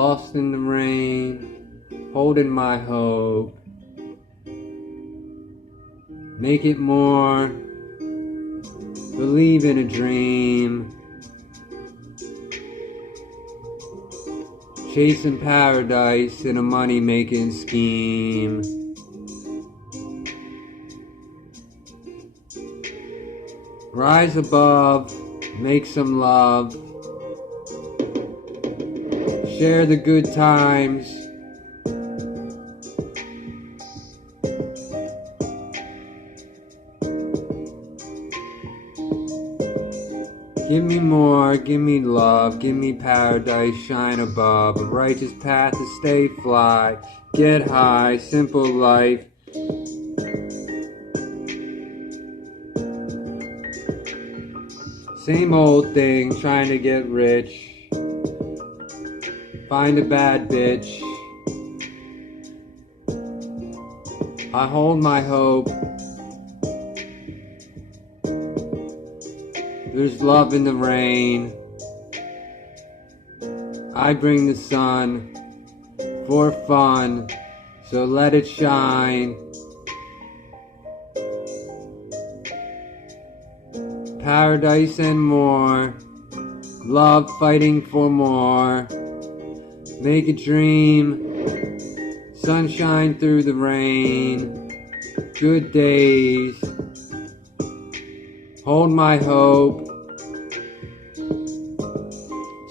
lost in the rain, holding my hope. Make it more, believe in a dream. Chasing paradise in a money-making scheme. Rise above, make some love. Share the good times. Give me more, give me love, give me paradise, shine above. A righteous path to stay fly, get high, simple life. Same old thing, trying to get rich. Find a bad bitch. I hold my hope. There's love in the rain. I bring the sun for fun, so let it shine. Paradise and more, love fighting for more. Make a dream, sunshine through the rain. Good days, hold my hope.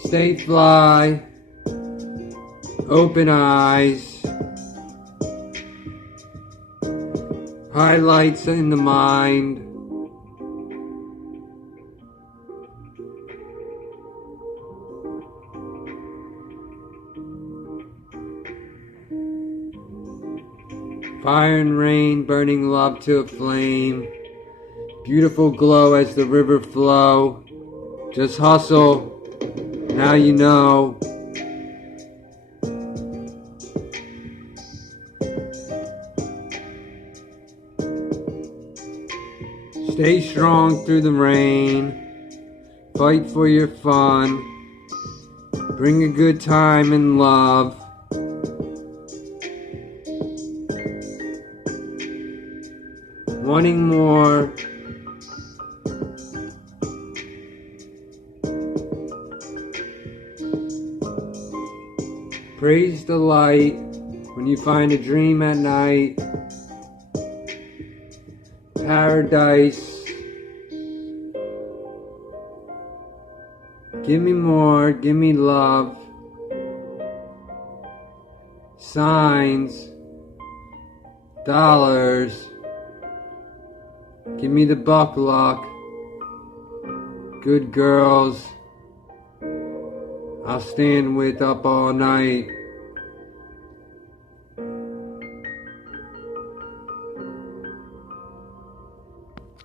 Stay fly, open eyes. Highlights in the mind. Fire and rain, burning love to a flame. Beautiful glow as the river flow. Just hustle, now you know. Stay strong through the rain. Fight for your fun. Bring a good time and love. Wanting more. Praise the light when you find a dream at night. Paradise. Give me more, give me love. Signs. Dollars. Give me the buck luck. Good girls. I'll stand with up all night.